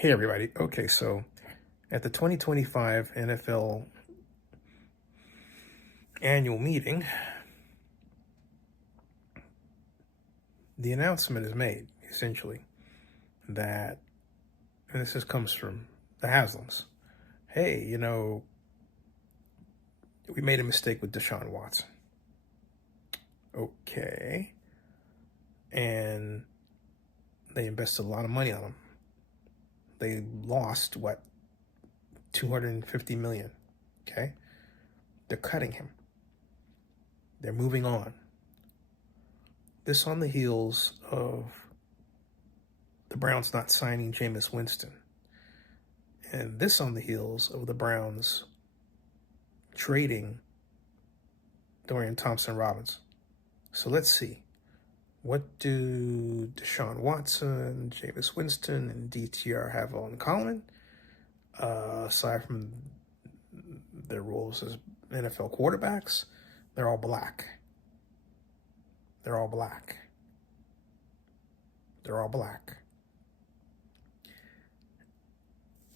Hey everybody. Okay, so at the 2025 NFL annual meeting, the announcement is made essentially that, and this comes from the Haslams. Hey, we made a mistake with Deshaun Watson. Okay, and they invested a lot of money on him. They lost what, 250 million. Okay, they're cutting him. They're moving on. This on the heels of the Browns not signing Jameis Winston. And this on the heels of the Browns trading Dorian Thompson-Robinson. So let's see. What do Deshaun Watson, Jameis Winston, and DTR have in common? Aside from their roles as NFL quarterbacks, they're all black. They're all black. They're all black.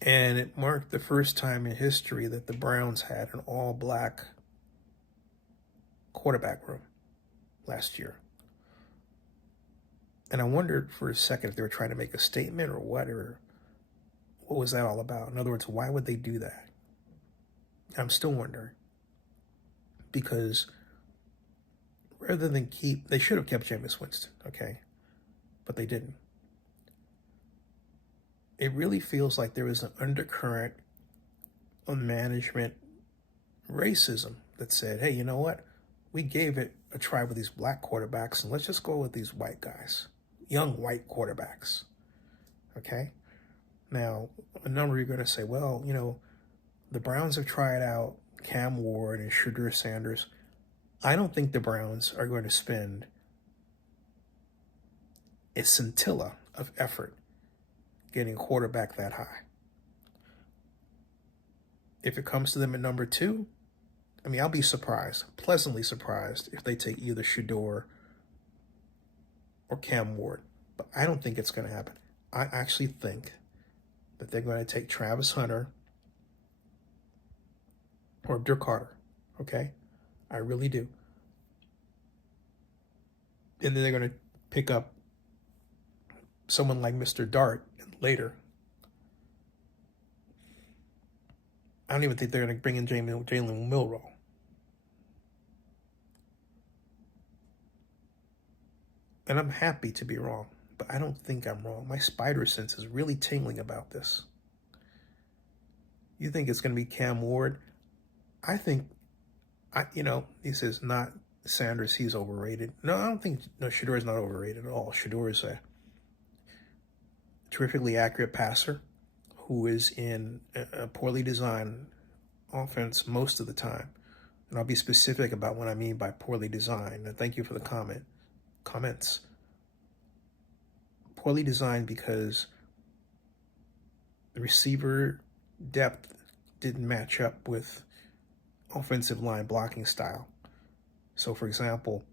And it marked the first time in history that the Browns had an all-black quarterback room last year. And I wondered for a second if they were trying to make a statement or what was that all about? In other words, why would they do that? I'm still wondering. Because rather than they should have kept Jameis Winston, okay? But they didn't. It really feels like there was an undercurrent of management racism that said, hey, you know what? We gave it a try with these black quarterbacks, and let's just go with these white guys, young white quarterbacks, okay? Now, a number of you are going to say, well, the Browns have tried out Cam Ward and Shedeur Sanders. I don't think the Browns are going to spend a scintilla of effort getting a quarterback that high. If it comes to them at number 2, I'll be surprised, pleasantly surprised, if they take either Shedeur or Cam Ward. But I don't think it's going to happen. I actually think that they're going to take Travis Hunter or Dirk Carter, okay? I really do. And then they're going to pick up someone like Mr. Dart later. I don't even think they're going to bring in Jalen Milroe. And I'm happy to be wrong, but I don't think I'm wrong. My spider sense is really tingling about this. You think it's going to be Cam Ward? I think, he says not Sanders, he's overrated. No, I don't think, Shedeur is not overrated at all. Shedeur is a terrifically accurate passer who is in a poorly designed offense most of the time. And I'll be specific about what I mean by poorly designed. And thank you for the comments. Poorly designed because the receiver depth didn't match up with offensive line blocking style. So, for example,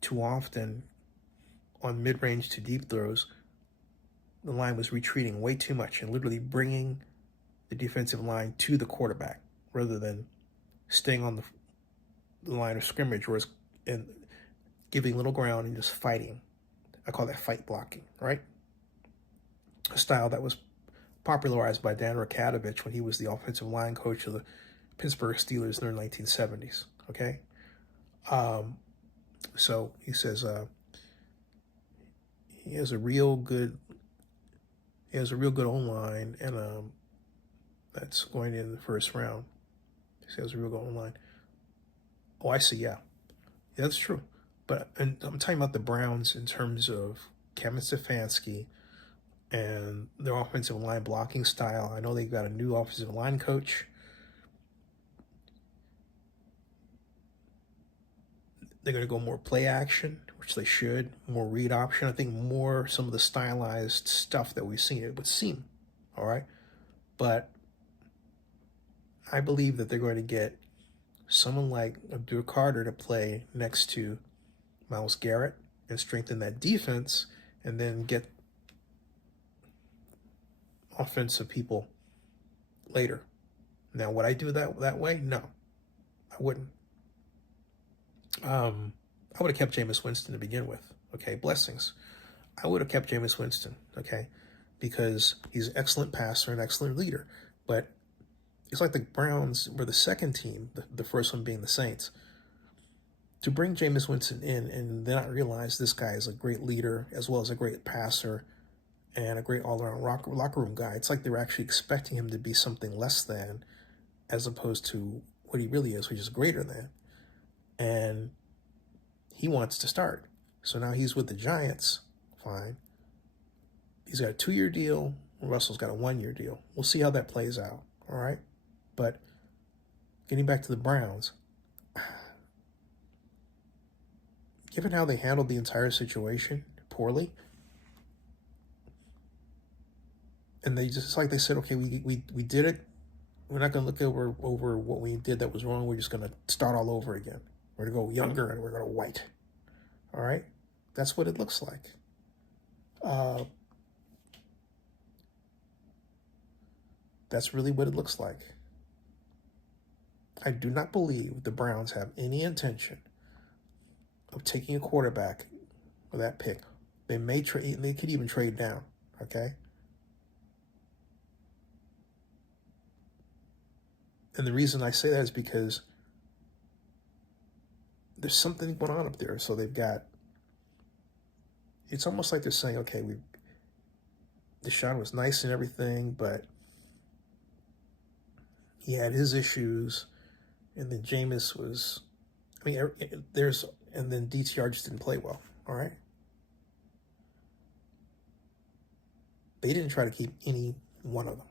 too often on mid-range to deep throws, the line was retreating way too much and literally bringing the defensive line to the quarterback rather than staying on the line of scrimmage and giving little ground and just fighting. I call that fight blocking, right? A style that was popularized by Dan Rakatovich when he was the offensive line coach of the Pittsburgh Steelers in the 1970s, okay? So he says he has a real good O-line, and that's going in the first round. He has a real good O-line. Oh, I see, yeah, that's true. But I'm talking about the Browns in terms of Kevin Stefanski and their offensive line blocking style. I know they've got a new offensive line coach. They're going to go more play action, which they should, more read option. I think more some of the stylized stuff that we've seen, it would seem, all right? But I believe that they're going to get someone like Dirk Carter to play next to Myles Garrett and strengthen that defense, and then get offensive people later. Now, would I do that way? No, I wouldn't. I would have kept Jameis Winston to begin with. Okay, blessings. I would have kept Jameis Winston. Okay, because he's an excellent passer, an excellent leader. But it's like the Browns were the second team, the first one being the Saints. To bring Jameis Winston in and then not realize this guy is a great leader as well as a great passer and a great all-around locker room guy. It's like they were actually expecting him to be something less than, as opposed to what he really is, which is greater than. And he wants to start. So now he's with the Giants. Fine. He's got a 2-year deal. Russell's got a 1-year deal. We'll see how that plays out. All right. But getting back to the Browns, given how they handled the entire situation poorly, and they just, like they said, okay, we did it. We're not going to look over what we did that was wrong. We're just going to start all over again. We're going to go younger and we're going to white. All right? That's what it looks like. That's really what it looks like. I do not believe the Browns have any intention of taking a quarterback with that pick. They may trade. They could even trade down. Okay. And the reason I say that is because there's something going on up there. So they've got. It's almost like they're saying, okay, Deshaun was nice and everything, but he had his issues, and then Jameis was. I mean, and then DTR just didn't play well. All right. They didn't try to keep any one of them.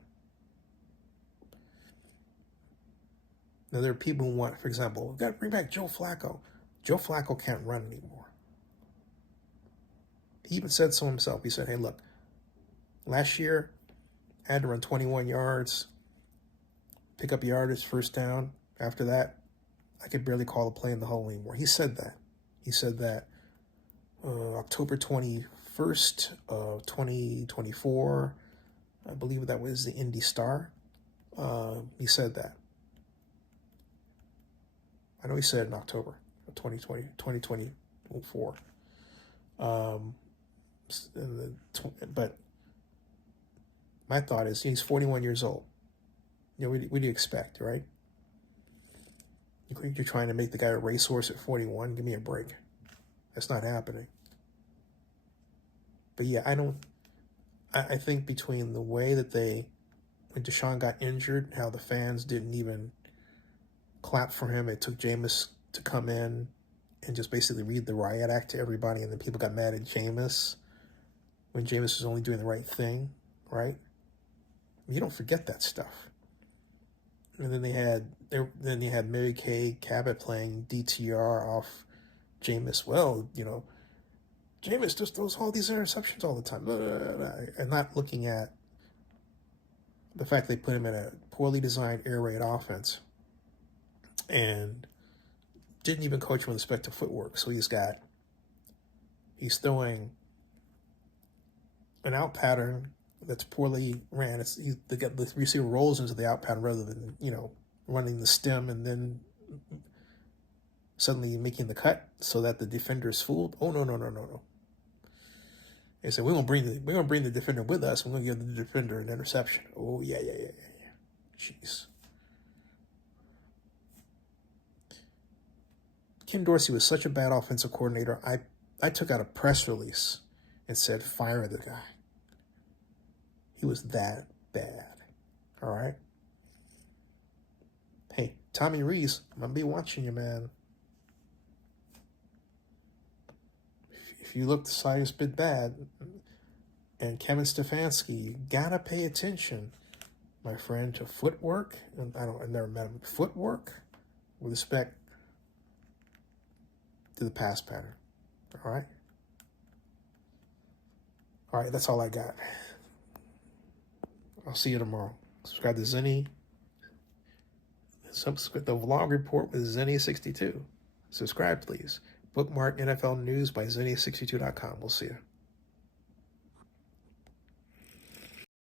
Now, there are people who want, for example, we've got to bring back Joe Flacco. Joe Flacco can't run anymore. He even said so himself. He said, hey, look, last year I had to run 21 yards, pick up yardage, first down. After that, I could barely call a play in the hole anymore. He said that. He said that October 21st of 2024, I believe that was the Indy Star. He said that. I know he said it in October of 2024. But my thought is he's 41 years old. You know, what do you expect, right? You're trying to make the guy a racehorse at 41. Give me a break. That's not happening. But yeah, I think between the way that when Deshaun got injured, how the fans didn't even clap for him. It took Jameis to come in and just basically read the riot act to everybody, and then people got mad at Jameis when Jameis was only doing the right thing, right? You don't forget that stuff. And then they had Mary Kay Cabot playing DTR off Jameis. Well, you know, Jameis just throws all these interceptions all the time, and not looking at the fact they put him in a poorly designed air raid offense and didn't even coach him with respect to footwork. So he's throwing an out pattern that's poorly ran. The receiver rolls into the out pattern rather than, you know, running the stem and then suddenly making the cut so that the defender is fooled. Oh, no. They said, we're gonna bring the defender with us. We're gonna give the defender an interception. Oh, yeah. Jeez. Kim Dorsey was such a bad offensive coordinator. I took out a press release and said, fire the guy. He was that bad. All right? Hey, Tommy Rees, I'm going to be watching you, man. If you look the slightest bit bad, and Kevin Stefanski, you got to pay attention, my friend, to footwork. I've never met him. Footwork with respect to the pass pattern. All right? All right, that's all I got. I'll see you tomorrow. Subscribe to Zenny. Subscribe the vlog report with Zenny62. Subscribe, please. Bookmark NFL News by Zenny62.com. We'll see you.